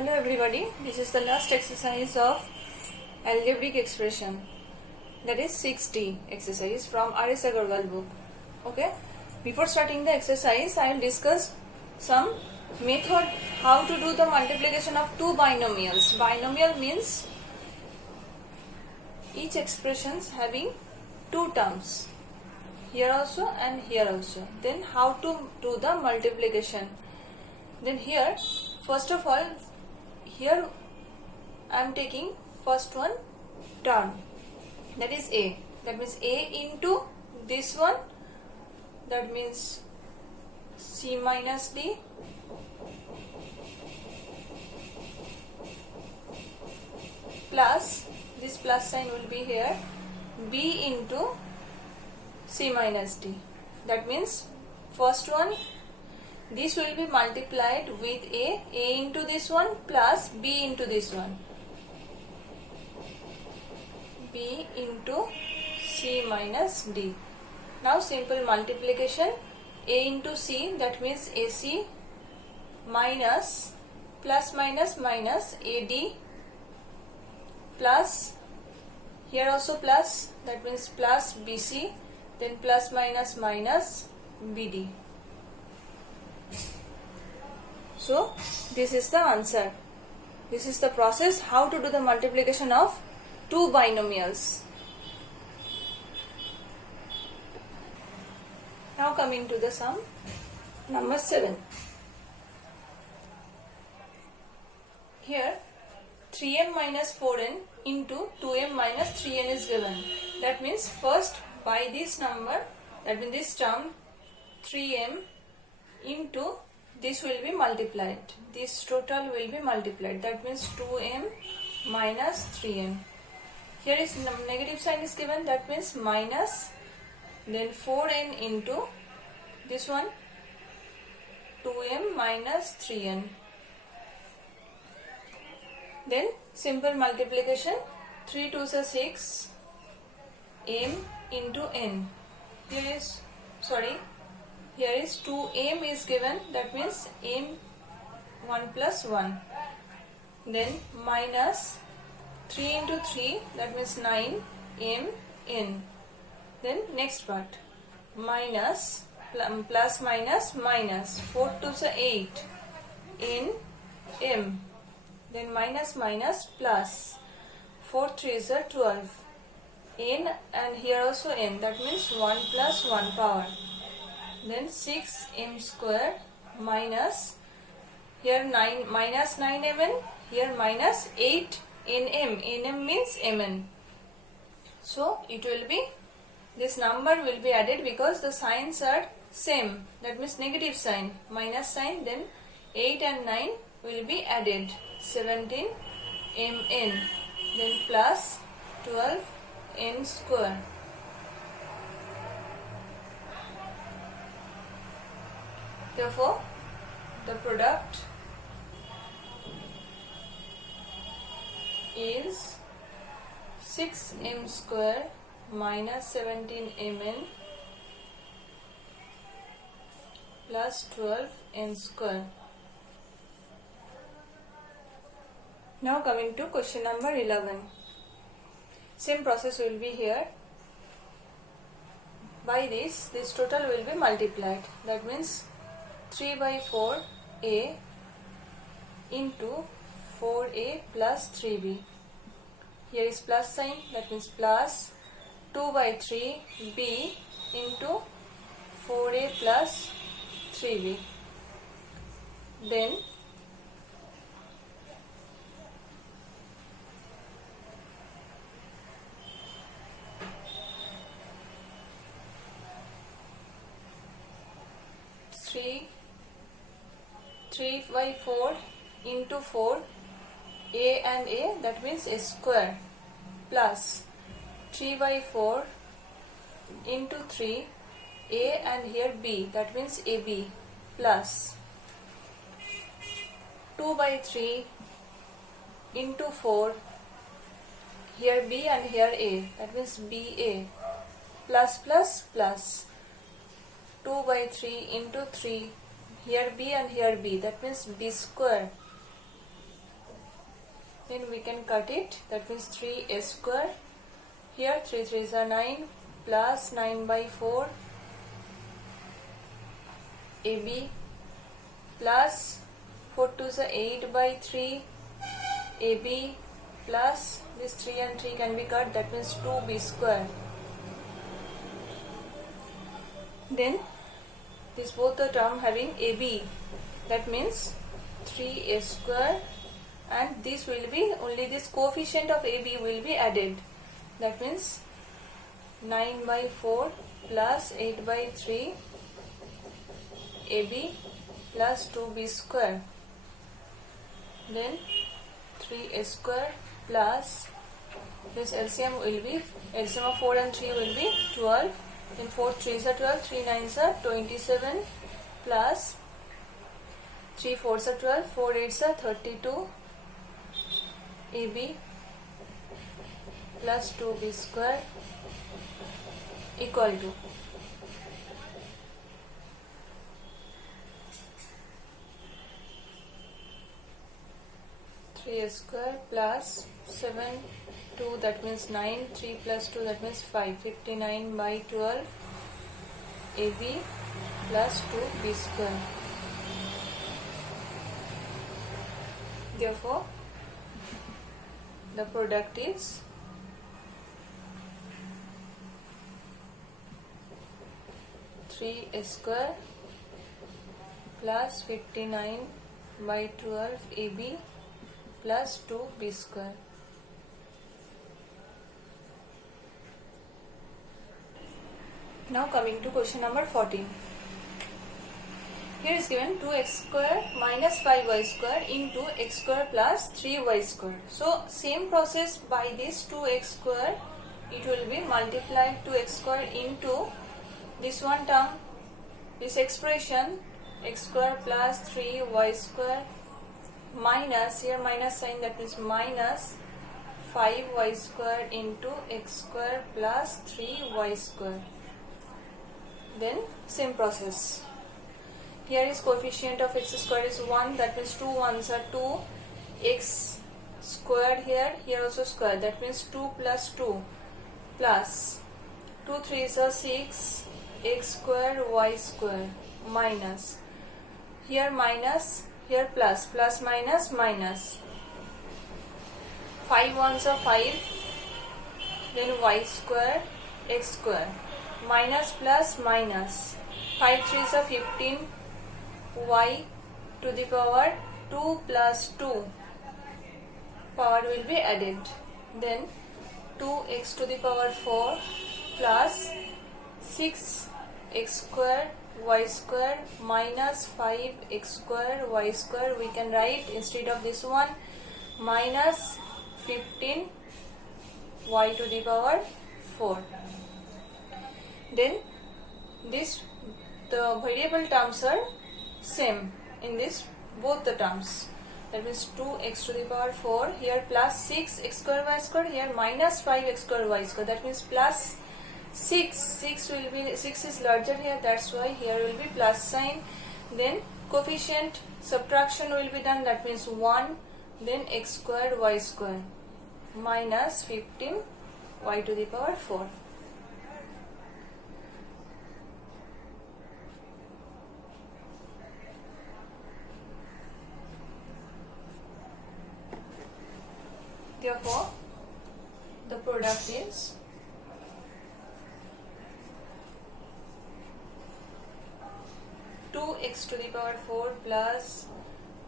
Hello everybody, this is the last exercise of algebraic expression, that is 6D exercise from R.S. Agarwal book. Okay, before starting the exercise I will discuss some method how to do the multiplication of two binomials. Binomial means each expressions having two terms, here also and here also. Then how to do the multiplication. Then here, first of all, here I am taking first one term, that is a. That means a into this one, that means c minus d, plus this plus sign will be here, b into c minus d. That means first one, this will be multiplied with a into this one plus b into this one, b into c minus d. Now simple multiplication, a into c, that means ac, minus plus minus minus ad, plus here also plus, that means plus bc, then plus minus minus bd. So this is the answer. This is the process how to do the multiplication of two binomials. Now coming to the sum, number 7. Here 3m minus 4n into 2m minus 3n is given. That means first by this number, that means this term 3m into this will be multiplied. This total will be multiplied. That means 2m minus 3n. Here is negative sign is given. That means minus, then 4n into this one 2m minus 3n. Then simple multiplication, 3 2s are 6, m into n. Here is 2m is given, that means m 1 plus 1. Then minus 3 into 3, that means 9 m n. Then next part, minus plus minus minus, 4 2s are 8 n m. Then minus minus plus, 4 3s are 12 n, and here also n, that means 1 plus 1 power. Then 6m square minus, here 9 minus 9mn, here minus 8 nm. Nm means mn. So it will be, this number will be added because the signs are same. That means negative sign, minus sign, then 8 and 9 will be added, 17 mn, then plus 12 n square. Therefore, the product is 6m square minus 17 mn plus 12 n square. Now coming to question number 11. Same process will be here. By this total will be multiplied. That means 3 by 4a into 4a plus 3b. Here is plus sign, that means plus 2 by 3b into 4a plus 3b. Then three by 4 into 4, a and a, that means a square, plus 3 by 4 into 3, a and here b, that means ab, plus 2 by 3 into 4, here b and here a, that means ba, plus plus plus 2 by 3 into 3, here b and here b, that means b square, Then we can cut it. That means 3a square. Here 3 3s are 9 plus 9 by 4 ab plus 4 2s are 8 by 3 ab plus this 3 and 3 can be cut. That means 2b square. Then this both the term having ab. That means 3a square, and this will be only this coefficient of ab will be added. That means 9 by 4 plus 8 by 3 ab plus 2b square. Then 3a square plus this LCM will be, LCM of 4 and 3 will be 12. Then 4 3s are 12, 3 9s are 27 plus 3 4s are 12, 4 8s are 32 ab plus 2b square equal to 3a square plus 7 2, that means 9, 3 plus 2, that means 5, 59 by 12 ab plus 2b square. Therefore the product is 3a square plus 59 by 12 ab plus 2b square. Now coming to question number 14. Here is given 2x square minus 5y square into x square plus 3y square. So same process, by this 2x square it will be multiplied 2x square into this one term, this expression x square plus 3y square minus, here minus sign, that is minus 5y square into x square plus 3y square. Then same process. Here is coefficient of x square is 1, that means 2 1s are 2, x squared here, here also square, that means 2 plus 2 plus 2 3s are 6, x square y square minus, here minus, here plus, plus minus minus, 5 1s are 5, then y square x square minus plus minus, 5 3s are 15, y to the power 2 plus 2 power will be added. Then 2x to the power 4 plus 6x square y square minus 5x square y square, we can write instead of this one minus 15 y to the power 4. Then this, the variable terms are same in this both the terms, that means 2x to the power 4, here plus 6x square y square, here minus 5x square y square, that means plus 6 will be, 6 is larger here, that's why here will be plus sign. Then coefficient subtraction will be done, that means 1, then x square y square minus 15 y to the power 4. Therefore, the product is 2x to the power 4 plus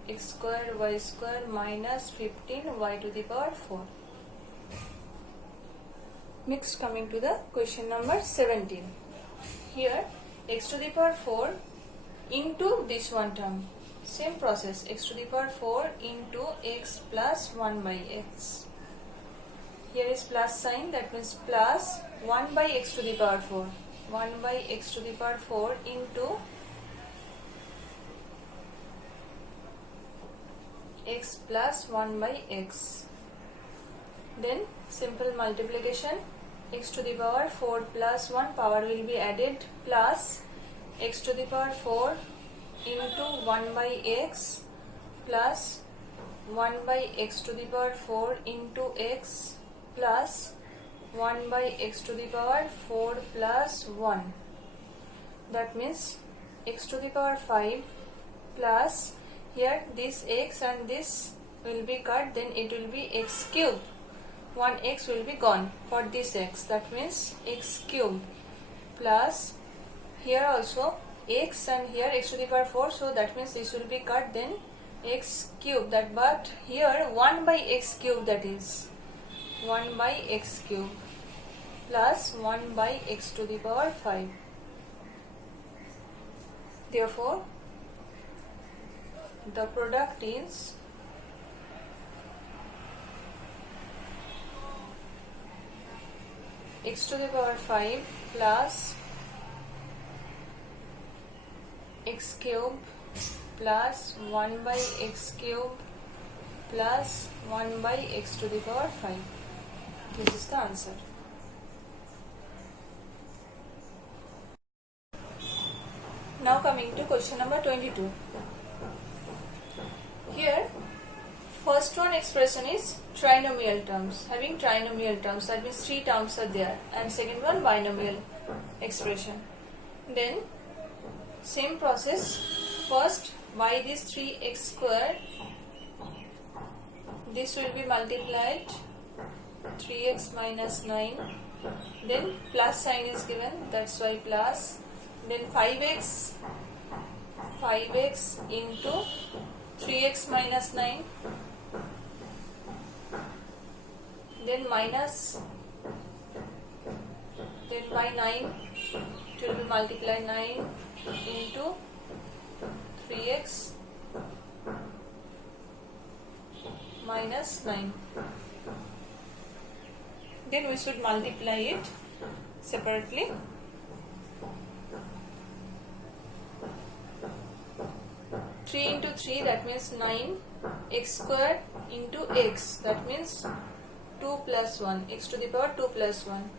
x square y square minus 15 y to the power 4. Next, coming to the question number 17. Here x to the power 4 into this one term. Same process, x to the power 4 into x plus 1 by x. Here is plus sign, that means plus 1 by x to the power 4. 1 by x to the power 4 into x plus 1 by x. Then simple multiplication, x to the power 4 plus 1 power will be added plus x to the power 4 into 1 by x plus 1 by x to the power 4 into x plus 1 by x to the power 4 plus 1. That means x to the power 5 plus here this x and this will be cut, then it will be x cube. One x will be gone for this x, that means x cube plus here also x and here x to the power 4, so that means this will be cut, then x cube, that but here 1 by x cube, that is 1 by x cube plus 1 by x to the power 5. Therefore the product is x to the power 5 plus x cube plus 1 by x cube plus 1 by x to the power 5. This is the answer. Now coming to question number 22. Here first one expression is trinomial terms, having trinomial terms, that means 3 terms are there, and second one binomial expression. Then same process, first by this 3x square, this will be multiplied 3x minus 9, then plus sign is given, that's why plus, then 5x into 3x minus 9, then minus, then by 9 it will be multiplied 9 into 3x minus 9. Then we should multiply it separately. Three into 3, that means 9, x square into x, that means 2 plus 1, x to the power 2 plus 1,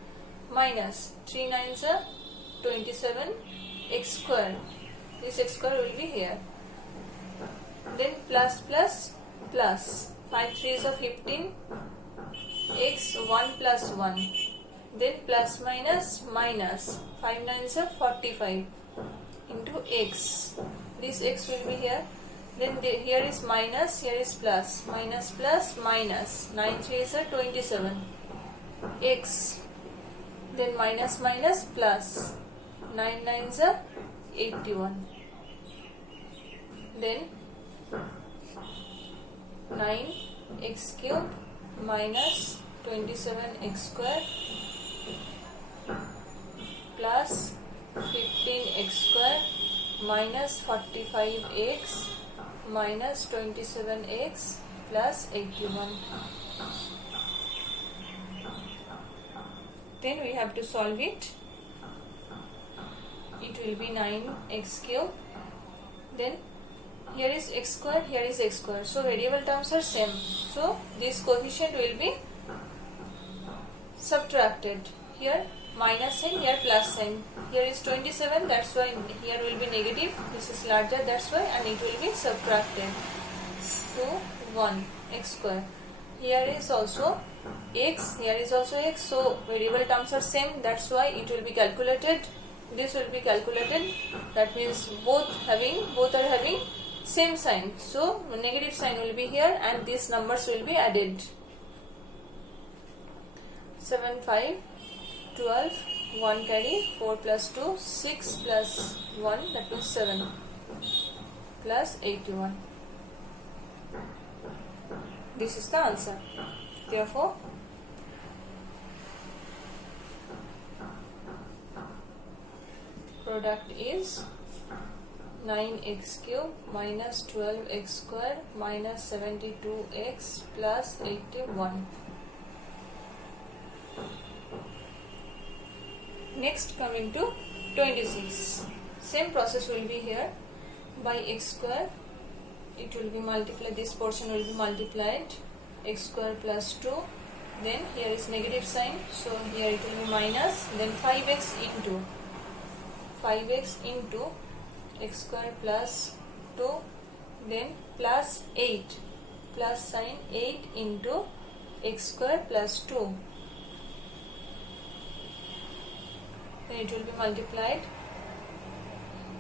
minus 3 9s are 27, x square, this x square will be here, then plus plus plus, 5 3s are 15, x 1 plus 1, then plus minus minus, 5 9s are 45 into x, this x will be here, then here is minus, here is plus, minus plus minus, 9 3s are 27, x, then minus minus plus, 9 9s are 81, then 9 x cube minus 27 x square plus 15 x square minus 45x minus 27x plus 81. Then we have to solve it. It will be 9x cube. Then here is x square, here is x square. So variable terms are same. So this coefficient will be subtracted. Here minus sign, here plus sign. Here is 27, that's why here will be negative. This is larger, that's why, and it will be subtracted. So 1 x square. Here is also x, here is also x. So variable terms are same, that's why it will be calculated. This will be calculated. That means both are having same sign. So negative sign will be here, and these numbers will be added. 7 5 12, 1 carry, 4 plus 2, 6 plus 1, that means 7 plus 81. This is the answer. Therefore, product is 9x cube minus 12x square minus 72x plus 81. Next, coming to 26. Same process will be here. By x square, it will be multiplied, this portion will be multiplied, x square plus 2, then here is negative sign, so here it will be minus, then 5x into x square plus 2, then plus 8, plus sign 8 into x square plus 2. Then it will be multiplied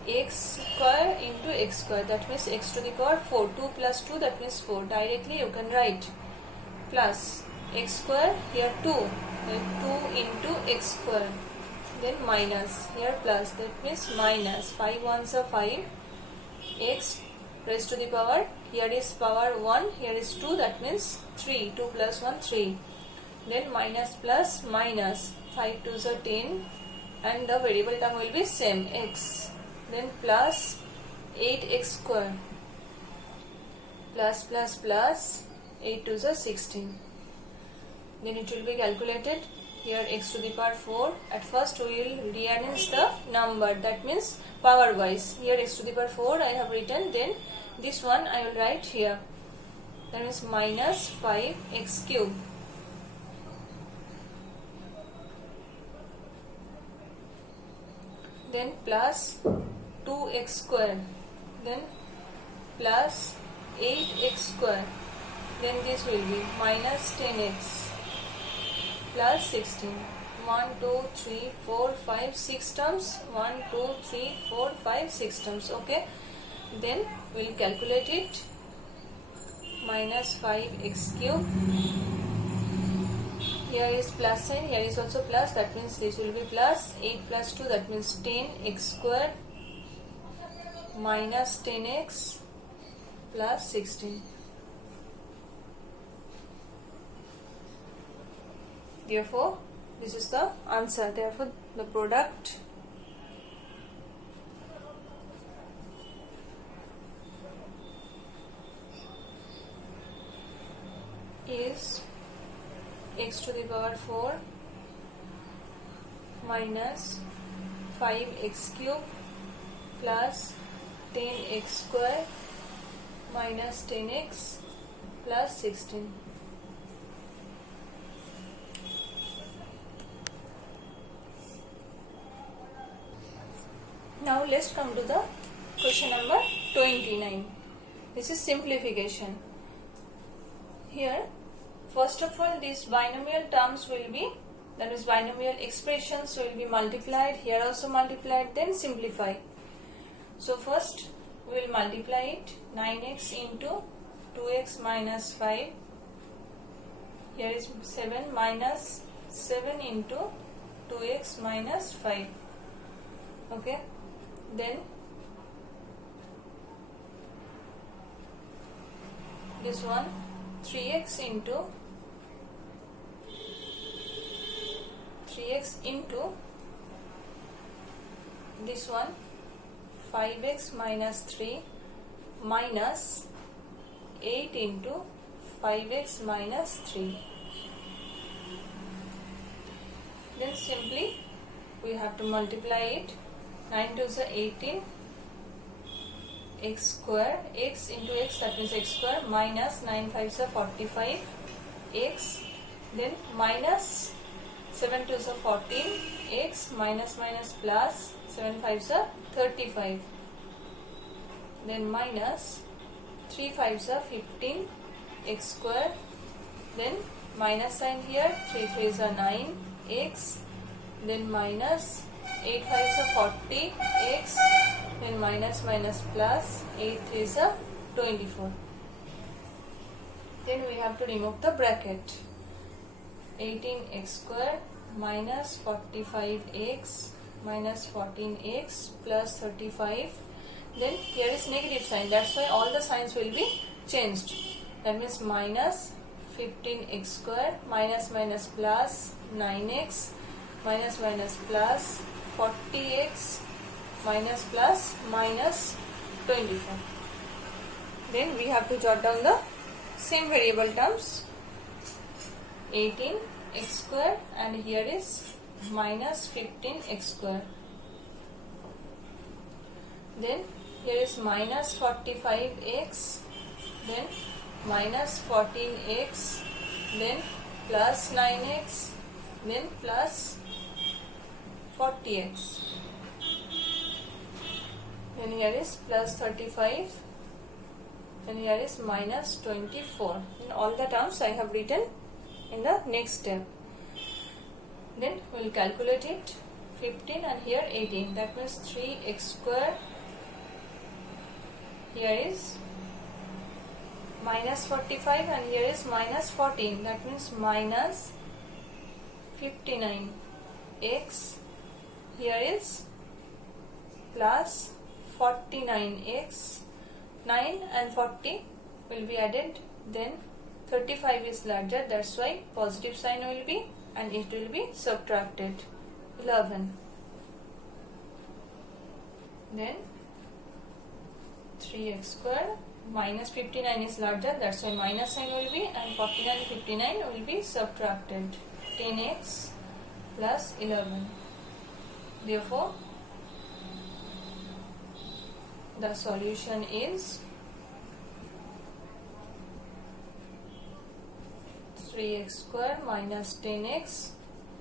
x square into x square, that means x to the power 4. 2 plus 2, that means 4. Directly you can write plus x square, here 2, then 2 into x square, then minus, here plus, that means minus 5 ones are 5, x raised to the power, here is power 1, here is 2, that means 3. 2 plus 1, 3. Then minus plus minus, 5 2s are 10, and the variable term will be same, x. Then plus 8x square, plus plus plus 8 2s are 16. Then it will be calculated. Here x to the power 4. At first we will rearrange the number, that means power wise. Here x to the power 4 I have written, then this one I will write here. That means minus 5x cube. Then plus 2x square. Then plus 8x square. Then this will be minus 10x. Plus 16. 1, 2, 3, 4, 5, 6 terms. 1, 2, 3, 4, 5, 6 terms. Okay. Then we will calculate it. Minus 5x cube. Here is plus sign. Here is also plus. That means this will be plus. 8 plus 2. That means 10x square. Minus 10x plus 16. Therefore, this is the answer. Therefore, the product is x to the power 4 minus 5x cube plus 10x square minus 10x plus 16. Now let's come to the question number 29. This is simplification. Here, first of all, these binomial terms will be, that is binomial expressions will be multiplied, here also multiplied, then simplify. So first we will multiply it, 9x into 2x minus 5. Here is 7 minus 7 into 2x minus 5. Okay. Then this one 3x into this one 5x minus 3 minus 8 into 5x minus 3. Then simply we have to multiply it. 9 2s are 18, x square, x into x, that means x square, minus 9 5s are 45, x, then minus 7 2s are 14, x, minus minus plus 7 5s are 35, then minus 3 5s are 15, x square, then minus sign here, 3 3s are 9, x, then minus 8 5s are 40, x, then minus minus plus 8 3s are 24. Then we have to remove the bracket. 18x square minus 45x minus 14x plus 35. Then here is negative sign, that's why all the signs will be changed. That means minus 15x square minus minus plus 9x minus minus plus 40x minus plus minus 24. Then we have to jot down the same variable terms, 18x square, and here is minus 15x square. Then here is minus 45x, then minus 14x, then plus 9x, then plus 40x. Then here is plus 35, then here is minus 24. And all the terms I have written in the next step. Then we will calculate it. 15 and here 18, that means 3x square. Here is minus 45 and here is minus 14, that means minus 59x. Here is plus 49x. 9 and 40 will be added, then 35 is larger, that's why positive sign will be, and it will be subtracted. 11. Then 3x square, minus 59 is larger, that's why minus sign will be, and 49 and 59 will be subtracted. 10x plus 11. Therefore, the solution is 3x square minus 10x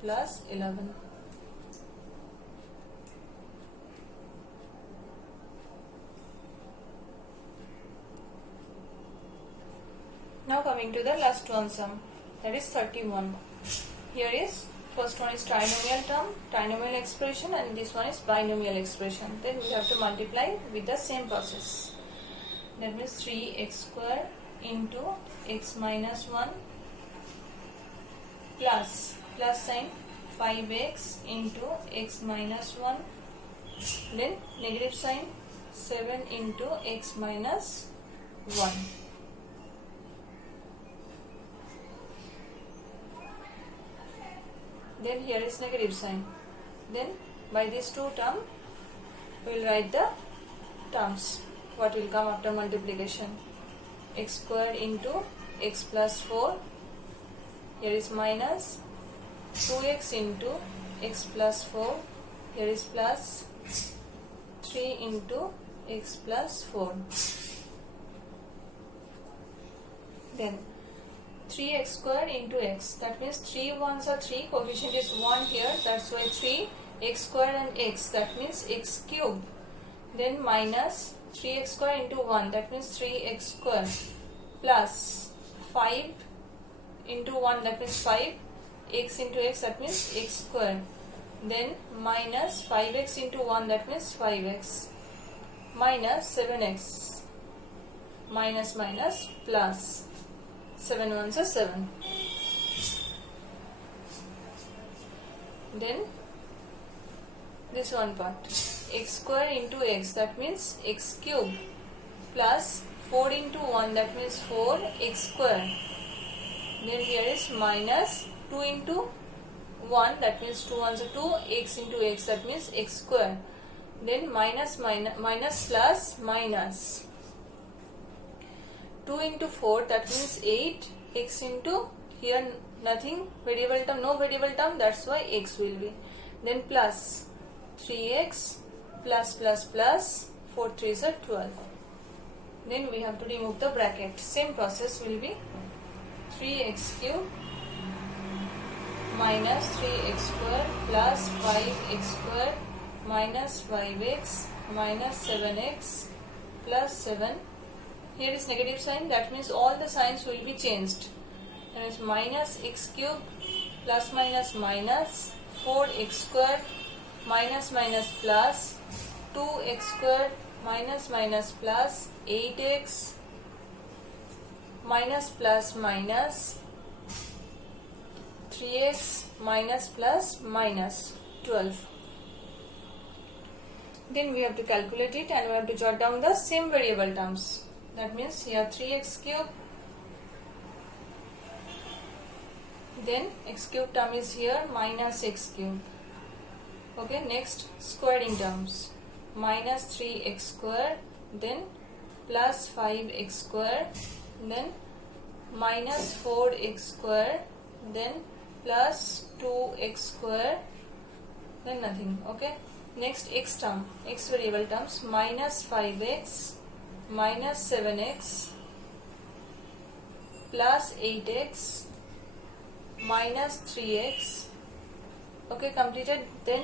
plus 11. Now coming to the last one sum, that is 31. Here is first one is trinomial term, trinomial expression, and this one is binomial expression. Then we have to multiply with the same process. That means 3x square into x minus 1 plus sign 5x into x minus 1, then negative sign 7 into x minus 1. Then here is negative sign. Then by these two terms we will write the terms. What will come after multiplication? X squared into x plus 4. Here is minus 2x into x plus 4. Here is plus 3 into x plus 4. Then 3x squared into x, that means 3 ones are 3, coefficient is 1 here, that's why 3, x squared and x, that means x cube. Then minus 3x squared into 1, that means 3x squared, plus 5 into 1, that means 5, x into x, that means x squared. Then minus 5x into 1, that means 5x, minus 7x, minus plus 7 ones are 7. Then this one part, x square into x, that means x cube, plus 4 into 1, that means 4 x square. Then here is minus 2 into 1, that means 2 ones are 2, x into x, that means x square. Then minus plus minus 2 into 4, that means 8, x into, here nothing, variable term, no variable term, that's why x will be. Then plus 3x plus 4 3s are 12. Then we have to remove the bracket. Same process will be 3x cube minus 3x square plus 5x square minus 5x minus 7x plus 7. Here is negative sign, that means all the signs will be changed. That is minus x cube plus minus 4x square minus plus 2x square minus plus 8x minus 3x minus 12. Then we have to calculate it and we have to jot down the same variable terms. That means here 3x cube, then x cube term is here minus x cube. Okay, next squaring terms, minus 3x square, then plus 5x square, then minus 4x square, then plus 2x square, then nothing. Okay, next x term, x variable terms, minus 5x minus 7x plus 8x minus 3x. Okay, completed. Then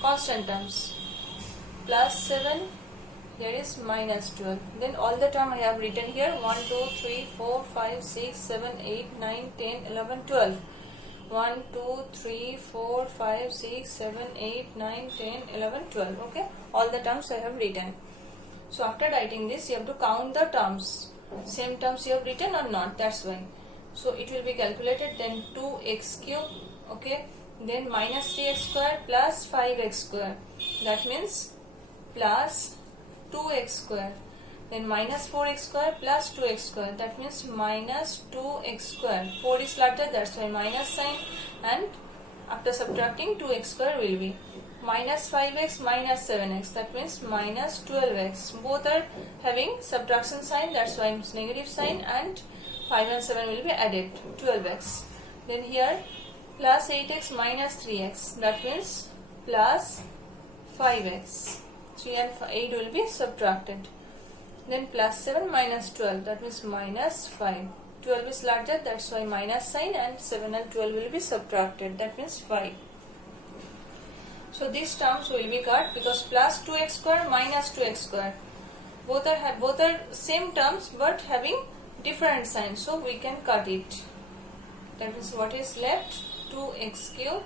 constant terms, plus 7 here is minus 12. Then all the term I have written here 1, 2, 3, 4, 5, 6, 7, 8, 9, 10, 11, 12. 1, 2, 3, 4, 5, 6, 7, 8, 9, 10, 11, 12. Okay, all the terms I have written. So after writing this, you have to count the terms. Same terms you have written or not, that's why. So it will be calculated, then 2x cube, okay, then minus 3x square plus 5x square, that means plus 2x square, then minus 4x square plus 2x square, that means minus 2x square. 4 is larger, that's why minus sign, and after subtracting 2x square will be minus 5x minus 7x, that means minus 12x. Both are having subtraction sign, that's why it's negative sign, and 5 and 7 will be added, 12x. Then here plus 8x minus 3x, that means plus 5x. 3 and 8 will be subtracted. Then plus 7 minus 12, that means minus 5. 12 is larger, that's why minus sign, and 7 and 12 will be subtracted, that means 5. So these terms will be cut because plus 2x square minus 2x square. Both are same terms but having different signs, so we can cut it. That means what is left? 2x cube.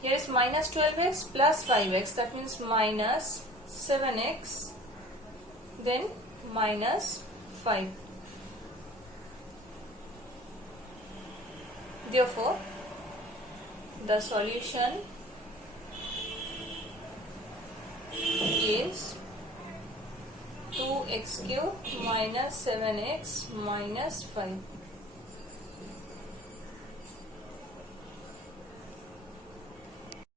Here is minus 12x plus 5x, that means minus 7x, then minus 5. Therefore, the solution is 2x cube minus 7x minus 5.